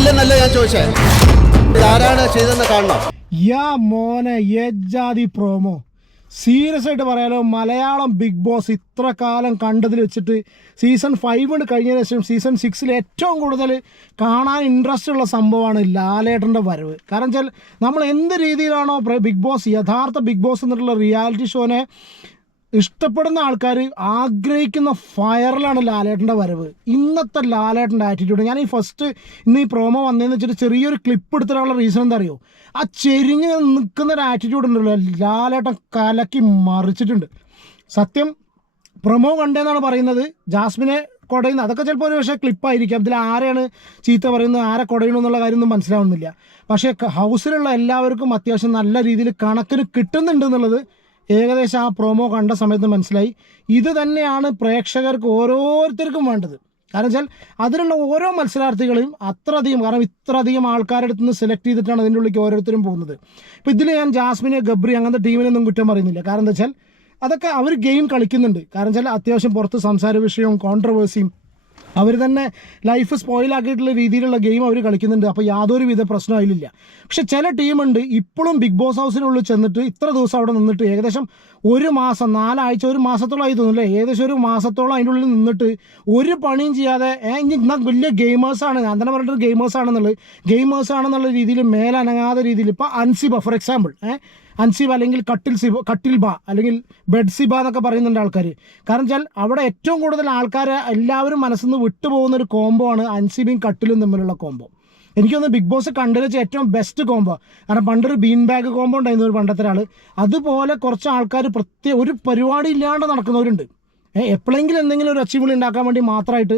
ഇല്ലെന്നല്ല ഞാൻ ചോദിച്ചേ, ആരാണ് ചെയ്തെന്ന് കാണണം. യാ മോനെ യജാതി പ്രോമോ. സീരിയസ് ആയിട്ട് പറയാലോ, മലയാളം ബിഗ് ബോസ് ഇത്ര കാലം കണ്ടതിൽ വെച്ചിട്ട് സീസൺ 5 കഴിഞ്ഞതിന് ശേഷം സീസൺ 6 ഏറ്റവും കൂടുതൽ കാണാൻ ഇൻട്രസ്റ്റ് ഉള്ള സംഭവമാണ് ലാലേട്ടൻ്റെ വരവ്. കാരണം വെച്ചാൽ നമ്മൾ എന്ത് രീതിയിലാണോ ബിഗ് ബോസ്, യഥാർത്ഥ ബിഗ് ബോസ് എന്നുള്ള റിയാലിറ്റി ഷോനെ ഇഷ്ടപ്പെടുന്ന ആൾക്കാർ ആഗ്രഹിക്കുന്ന ഫയറിലാണ് ലാലേട്ടൻ്റെ വരവ്. ഇന്നത്തെ ലാലേട്ടൻ്റെ ആറ്റിറ്റ്യൂഡ്, ഞാൻ ഇന്ന് ഈ പ്രോമോ വന്നതെന്ന് വെച്ചിട്ട് ചെറിയൊരു ക്ലിപ്പ് എടുത്തിട്ടുള്ള റീസൺ എന്താ അറിയോ, ആ ചെരിഞ്ഞ് നിൽക്കുന്ന ഒരു ആറ്റിറ്റ്യൂഡ് ഉണ്ടല്ലോ, ലാലേട്ടൻ കലക്കി മറിച്ചിട്ടുണ്ട്. സത്യം പ്രൊമോ കണ്ടേന്നാണ് പറയുന്നത്, ജാസ്മിനെ കൊടയുന്നത്. അതൊക്കെ ചിലപ്പോൾ ഒരു പക്ഷേ ക്ലിപ്പായിരിക്കാം, ഇതിൽ ആരെയാണ് ചീത്ത പറയുന്നത്, ആരെ കൊടയണമെന്നുള്ള കാര്യമൊന്നും മനസ്സിലാവുന്നില്ല. പക്ഷേ ഹൗസിലുള്ള എല്ലാവർക്കും അത്യാവശ്യം നല്ല രീതിയിൽ കണക്കിന് കിട്ടുന്നുണ്ട് എന്നുള്ളത് ഏകദേശം ആ പ്രോമോ കണ്ട സമയത്ത് മനസ്സിലായി. ഇത് തന്നെയാണ് പ്രേക്ഷകർക്ക് ഓരോരുത്തർക്കും വേണ്ടത്. കാരണം വെച്ചാൽ അതിലുള്ള ഓരോ മത്സരാർത്ഥികളെയും അത്രയധികം, കാരണം ഇത്രയധികം ആൾക്കാരുടെ അടുത്ത് നിന്ന് സെലക്ട് ചെയ്തിട്ടാണ് അതിൻ്റെ ഉള്ളിലേക്ക് ഓരോരുത്തരും പോകുന്നത്. ഇപ്പോൾ ഇതിൽ ഞാൻ ജാസ്മിനെ, ഗബ്രി അങ്ങനത്തെ ടീമിനൊന്നും കുറ്റം പറയുന്നില്ല. കാരണം എന്താ വെച്ചാൽ അതൊക്കെ അവർ ഗെയിം കളിക്കുന്നുണ്ട്. കാരണം വെച്ചാൽ അത്യാവശ്യം പുറത്ത് സംസാര വിഷയവും കോൺട്രവേഴ്സിയും അവർ തന്നെ ലൈഫ് സ്പോയിലാക്കിയിട്ടുള്ള രീതിയിലുള്ള ഗെയിം അവർ കളിക്കുന്നുണ്ട്. അപ്പോൾ യാതൊരു വിധ പ്രശ്നം അതിലില്ല. പക്ഷെ ചില ടീമുണ്ട് ഇപ്പോഴും ബിഗ് ബോസ് ഹൗസിനുള്ളിൽ ചെന്നിട്ട് ഇത്ര ദിവസം അവിടെ നിന്നിട്ട് ഏകദേശം 1 മാസം, 4 ആഴ്ച, 1 മാസത്തോളമായി തോന്നുന്നില്ലേ, ഏകദേശം 1 മാസത്തോളം അതിൻ്റെ ഉള്ളിൽ നിന്നിട്ട് ഒരു പണിയും ചെയ്യാതെ ഇനി വലിയ ഗെയിമേഴ്സാണ്, ഞാൻ തന്നെ പറഞ്ഞിട്ട് ഗെയിമേഴ്സാണെന്നുള്ള രീതിയിൽ മേലനങ്ങാത്ത രീതിയിൽ ഇപ്പോൾ അൻസിബ ഫോർ എക്സാമ്പിൾ, അൻസിബ അല്ലെങ്കിൽ കട്ടിൽ ബ അല്ലെങ്കിൽ ബെഡ് സിബ എന്നൊക്കെ പറയുന്നുണ്ട് ആൾക്കാർ. കാരണം വെച്ചാൽ അവിടെ ഏറ്റവും കൂടുതൽ ആൾക്കാരെ എല്ലാവരും മനസ്സിൽ നിന്ന് വിട്ടുപോകുന്ന ഒരു കോംബോ ആണ് അൻസിബയും കട്ടിലും തമ്മിലുള്ള കോംബോ. എനിക്കൊന്ന് ബിഗ് ബോസ് കണ്ടു വെച്ച ഏറ്റവും ബെസ്റ്റ് കോംബോ. കാരണം പണ്ടൊരു ബീൻ ബാഗ് കോംബോ ഉണ്ടായിരുന്നു ഒരു പണ്ടത്തെ ആൾ. അതുപോലെ കുറച്ച് ആൾക്കാർ ഒരു പരിപാടി ഇല്ലാണ്ട് നടക്കുന്നവരുണ്ട്. എപ്പോഴെങ്കിലും എന്തെങ്കിലും ഒരു അച്ചീവ്മെൻറ്റ് ഉണ്ടാക്കാൻ വേണ്ടി മാത്രമായിട്ട്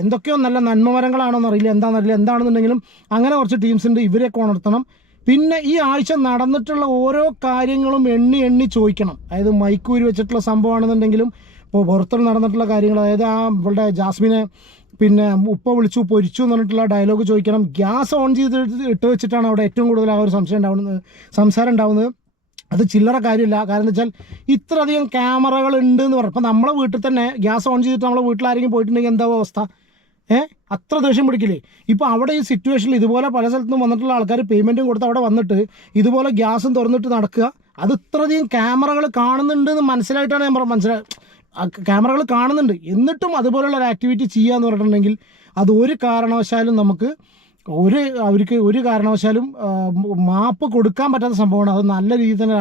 എന്തൊക്കെയോ നല്ല നന്മമരങ്ങളാണോന്ന് അറിയില്ല, എന്താണെന്നുണ്ടെങ്കിലും അങ്ങനെ കുറച്ച് ടീംസ് ഉണ്ട്. ഇവരെയൊക്കെ ഉണർത്തണം. പിന്നെ ഈ ആഴ്ച നടന്നിട്ടുള്ള ഓരോ കാര്യങ്ങളും എണ്ണി ചോദിക്കണം. അതായത് മൈക്കൂരി വെച്ചിട്ടുള്ള സംഭവമാണെന്നുണ്ടെങ്കിലും ഇപ്പോൾ പുറത്ത് നടന്നിട്ടുള്ള കാര്യങ്ങൾ, അതായത് ആ ഇവളുടെ ജാസ്മിനെ പിന്നെ ഉപ്പ വിളിച്ചു പൊരിച്ചു എന്ന് പറഞ്ഞിട്ടുള്ള ഡയലോഗ് ചോദിക്കണം. ഗ്യാസ് ഓൺ ചെയ്ത് ഇട്ട് വെച്ചിട്ടാണ് അവിടെ ഏറ്റവും കൂടുതൽ ആ ഒരു സംസാരം ഉണ്ടാവുന്നത്. അത് ചില്ലറ കാര്യമില്ല. കാരണം എന്താ വെച്ചാൽ ഇത്രയധികം ക്യാമറകൾ ഉണ്ട് എന്ന് പറഞ്ഞു. ഇപ്പം നമ്മളെ വീട്ടിൽ തന്നെ ഗ്യാസ് ഓൺ ചെയ്തിട്ട് നമ്മളെ വീട്ടിൽ ആരെങ്കിലും പോയിട്ടുണ്ടെങ്കിൽ എന്താ അവസ്ഥ? അത്ര ദേഷ്യം പിടിക്കില്ലേ? ഇപ്പോൾ അവിടെ ഈ സിറ്റുവേഷനിൽ ഇതുപോലെ പല സ്ഥലത്തുനിന്നും വന്നിട്ടുള്ള ആൾക്കാർ പേയ്മെൻറ്റും കൊടുത്ത് അവിടെ വന്നിട്ട് ഇതുപോലെ ഗ്യാസും തുറന്നിട്ട് നടക്കുക. അത് ഇത്രയധികം ക്യാമറകൾ കാണുന്നുണ്ട് എന്ന് മനസ്സിലായിട്ടാണ് ഞാൻ ക്യാമറകൾ കാണുന്നുണ്ട്, എന്നിട്ടും അതുപോലുള്ള ഒരു ആക്ടിവിറ്റി ചെയ്യുക എന്ന് പറഞ്ഞിട്ടുണ്ടെങ്കിൽ അത് ഒരു കാരണവശാലും അവർക്ക് ഒരു കാരണവശാലും മാപ്പ് കൊടുക്കാൻ പറ്റാത്ത സംഭവമാണ്. അത് നല്ല രീതിയിൽ തന്നെ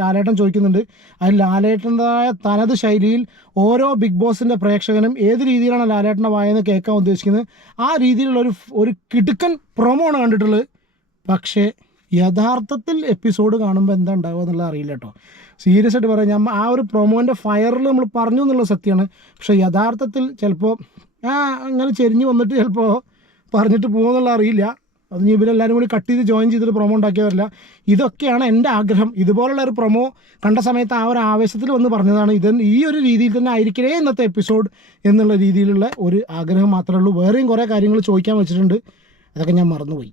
ലാലേട്ടൻ ചോദിക്കുന്നുണ്ട്. അതിൽ ലാലേട്ടൻ്റെതായ തനത് ശൈലിയിൽ ഓരോ ബിഗ് ബോസിൻ്റെ പ്രേക്ഷകനും ഏത് രീതിയിലാണ് ലാലേട്ടൻ്റെ വായെന്ന് കേൾക്കാൻ ഉദ്ദേശിക്കുന്നത് ആ രീതിയിലുള്ള ഒരു കിടുക്കൻ പ്രൊമോ ആണ് കണ്ടിട്ടുള്ളത്. പക്ഷേ യഥാർത്ഥത്തിൽ എപ്പിസോഡ് കാണുമ്പോൾ എന്താ ഉണ്ടാവുക എന്നുള്ളത് അറിയില്ല കേട്ടോ. സീരിയസ് ആയിട്ട് പറയാം, ഞാൻ ആ ഒരു പ്രൊമോൻ്റെ ഫയറിൽ നമ്മൾ പറഞ്ഞു എന്നുള്ളത് സത്യമാണ്. പക്ഷേ യഥാർത്ഥത്തിൽ ചിലപ്പോൾ അങ്ങനെ ചെരിഞ്ഞ് വന്നിട്ട് ചിലപ്പോൾ പറഞ്ഞിട്ട് പോകുന്നുള്ള അറിയില്ല. അത് ഇവരെല്ലാവരും കൂടി കട്ട് ചെയ്ത് ജോയിൻ ചെയ്തിട്ട് പ്രൊമോ ഉണ്ടാക്കിയവരല്ല. ഇതൊക്കെയാണ് എൻ്റെ ആഗ്രഹം. ഇതുപോലുള്ള ഒരു പ്രൊമോ കണ്ട സമയത്ത് ആ ഒരു ആവേശത്തിൽ വന്ന് പറഞ്ഞതാണ്. ഈ ഒരു രീതിയിൽ തന്നെ ആയിരിക്കണേ ഇന്നത്തെ എപ്പിസോഡ് എന്നുള്ള രീതിയിലുള്ള ഒരു ആഗ്രഹം മാത്രമേ ഉള്ളൂ. വേറെയും കുറേ കാര്യങ്ങൾ ചോദിക്കാൻ വെച്ചിട്ടുണ്ട്, അതൊക്കെ ഞാൻ മറന്നുപോയി.